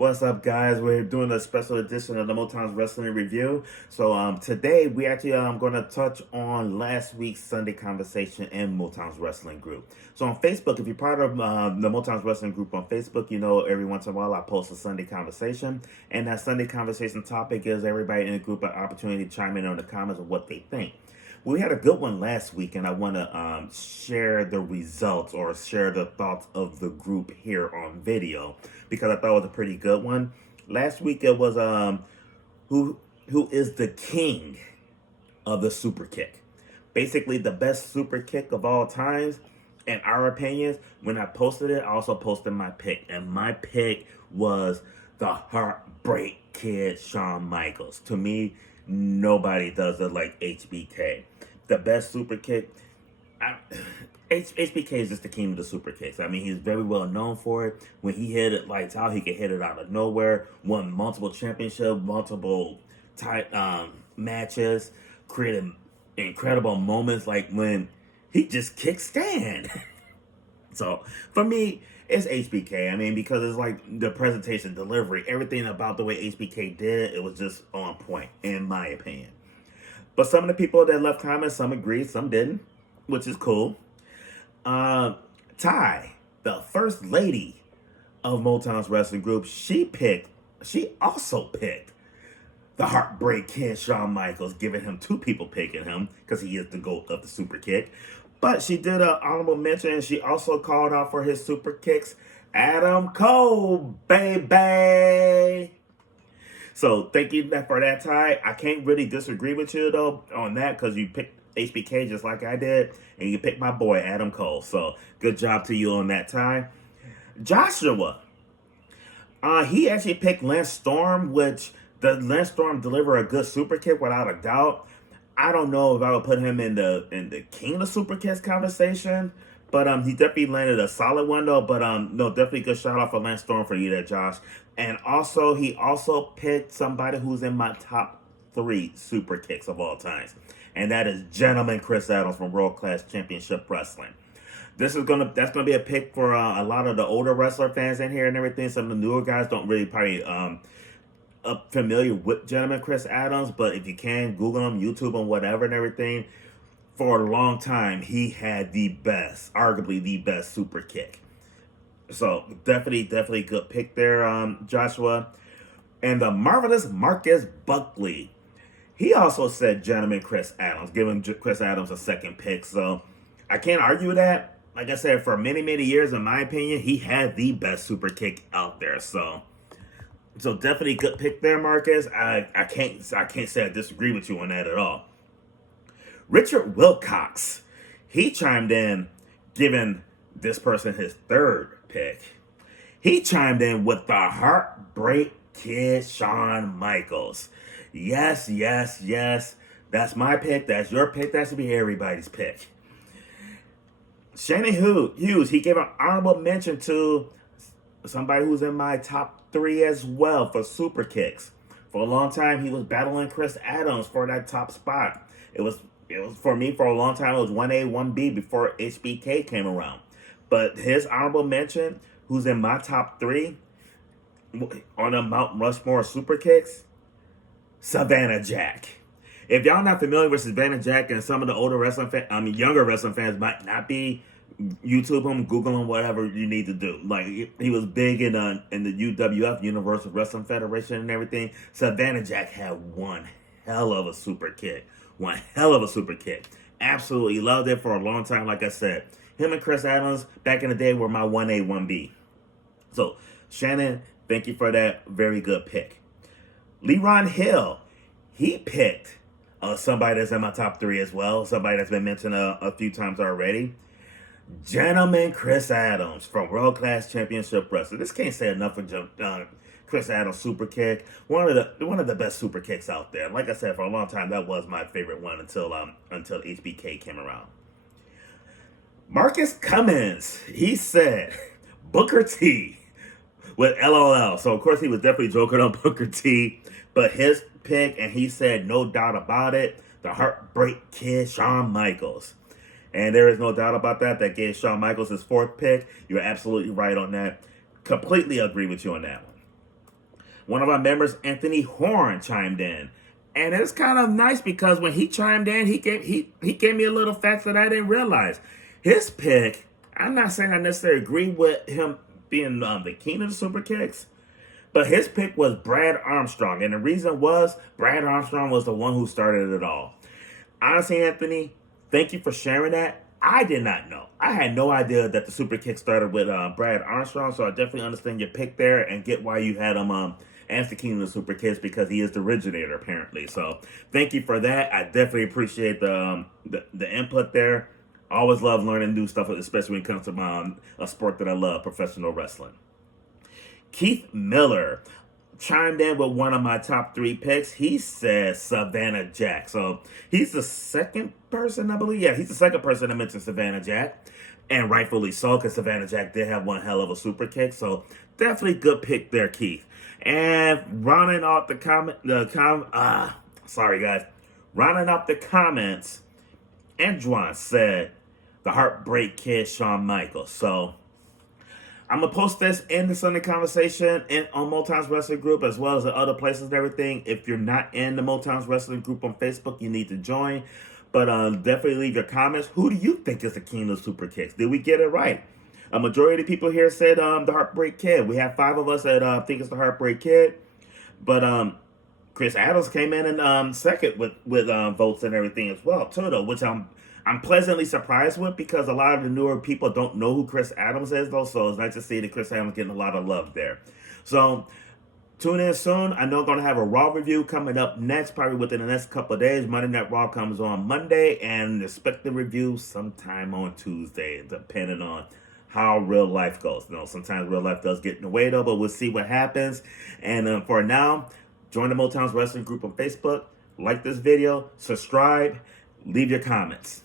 What's up, guys? We're doing a special edition of the Motown's Wrestling Review. So today we actually going to touch on last week's Sunday conversation in Motown's Wrestling Group. So on Facebook, if you're part of the Motown's Wrestling Group on Facebook, you know every once in a while I post a Sunday conversation. And that Sunday conversation topic gives everybody in the group an opportunity to chime in on the comments of what they think. We had a good one last week, and I want to share the results or share the thoughts of the group here on video because I thought it was a pretty good one. Last week it was who is the king of the super kick? Basically, the best super kick of all times, in our opinions. When I posted it, I also posted my pick, and my pick was the Heartbreak Kid, Shawn Michaels. To me, nobody does it like HBK. The best super kick. HBK is just the king of the super kicks. I mean, he's very well known for it. When he hit it lights out, he could hit it out of nowhere. Won multiple championships, multiple matches, created incredible moments like when he just kicked Stan. So for me, it's HBK. I mean, because it's like the presentation, delivery, everything about the way HBK did, it was just on point, in my opinion. But some of the people that left comments, some agreed, some didn't, which is cool. Ty, the first lady of Motown's Wrestling Group, she also picked the Heartbreak Kid, Shawn Michaels, giving him two people picking him because he is the GOAT of the super kick. But she did an honorable mention, and she also called out for his super kicks, Adam Cole, baby. So thank you for that, Ty. I can't really disagree with you, though, on that because you picked HBK just like I did, and you picked my boy, Adam Cole. So good job to you on that, Ty. Joshua, he actually picked Lance Storm, which the Lance Storm delivered a good super kick without a doubt. I don't know if I would put him in the king of super kicks conversation, but he definitely landed a solid one though. But no, definitely good shout out for Lance Storm for you there, Josh. And also he also picked somebody who's in my top 3 super kicks of all times, and that is Gentleman Chris Adams from World Class Championship Wrestling. That's gonna be a pick for a lot of the older wrestler fans in here and everything. Some of the newer guys don't really probably familiar with Gentleman Chris Adams, but if you can, Google him, YouTube him, whatever and everything. For a long time, he had the best, arguably the best super kick. So definitely good pick there, Joshua. And the marvelous Marcus Buckley, he also said Gentleman Chris Adams, giving Chris Adams a second pick. So I can't argue that. Like I said, for many years, in my opinion, he had the best super kick out there. So definitely good pick there, Marcus. I can't say I disagree with you on that at all. Richard Wilcox, he chimed in, giving this person his third pick. He chimed in with the Heartbreak Kid, Shawn Michaels. Yes. That's my pick. That's your pick. That should be everybody's pick. Shannon Hughes, he gave an honorable mention to somebody who's in my top 3 as well for super kicks. For a long time, he was battling Chris Adams for that top spot. It was for me for a long time. It was 1A, 1B before HBK came around. But his honorable mention, who's in my top 3 on the Mount Rushmore super kicks, Savannah Jack. If y'all not familiar with Savannah Jack, and some of the older younger wrestling fans might not be, YouTube him, Google him, whatever you need to do. Like he was big in the UWF, Universal Wrestling Federation, and everything. Savannah Jack had one hell of a super kick. Absolutely loved it for a long time. Like I said, him and Chris Adams back in the day were my 1A, 1B. So Shannon, thank you for that very good pick. Leron Hill, he picked somebody that's in my top 3 as well. Somebody that's been mentioned a few times already. Gentleman Chris Adams from World Class Championship Wrestling. This can't say enough for Chris Adams super kick. One of the best super kicks out there. Like I said, for a long time, that was my favorite one until HBK came around. Marcus Cummins, he said Booker T with LOL. So of course he was definitely joking on Booker T, but his pick, and he said no doubt about it, the Heartbreak Kid, Shawn Michaels. And there is no doubt about that. That gave Shawn Michaels his 4th pick. You're absolutely right on that. Completely agree with you on that one. one of our members, Anthony Horn, chimed in. And it's kind of nice because when he chimed in, he gave me a little fact that I didn't realize. His pick, I'm not saying I necessarily agree with him being the king of the super kicks, but his pick was Brad Armstrong. And the reason was Brad Armstrong was the one who started it all. Honestly, Anthony, thank you for sharing that. I did not know. I had no idea that the super kick started with Brad Armstrong, so I definitely understand your pick there and get why you had him as the king of the super kicks, because he is the originator apparently. So thank you for that. I definitely appreciate the input there. Always love learning new stuff, especially when it comes to a sport that I love, professional wrestling. Keith Miller chimed in with one of my top 3 picks. He says Savannah Jack. So he's the second person, I believe. Yeah, he's the second person to mention Savannah Jack. And rightfully so, because Savannah Jack did have one hell of a super kick. So definitely good pick there, Keith. And rounding off rounding off the comments, Anjuan said the Heartbreak Kid, Shawn Michaels. So I'm going to post this in the Sunday Conversation on Motown's Wrestling Group, as well as the other places and everything. If you're not in the Motown's Wrestling Group on Facebook, you need to join. But definitely leave your comments. Who do you think is the king of super kicks? Did we get it right? A majority of the people here said the Heartbreak Kid. We have 5 of us that think it's the Heartbreak Kid. But Chris Adams came in and second with votes and everything as well, too, though, which I'm pleasantly surprised with, because a lot of the newer people don't know who Chris Adams is, though, so it's nice to see that Chris Adams getting a lot of love there. So tune in soon. I know I'm going to have a Raw review coming up next, probably within the next couple of days. Monday Night Raw comes on Monday, and expect the review sometime on Tuesday, depending on how real life goes. You know, sometimes real life does get in the way, though, but we'll see what happens. And for now, join the Motown's Wrestling Group on Facebook, like this video, subscribe, leave your comments.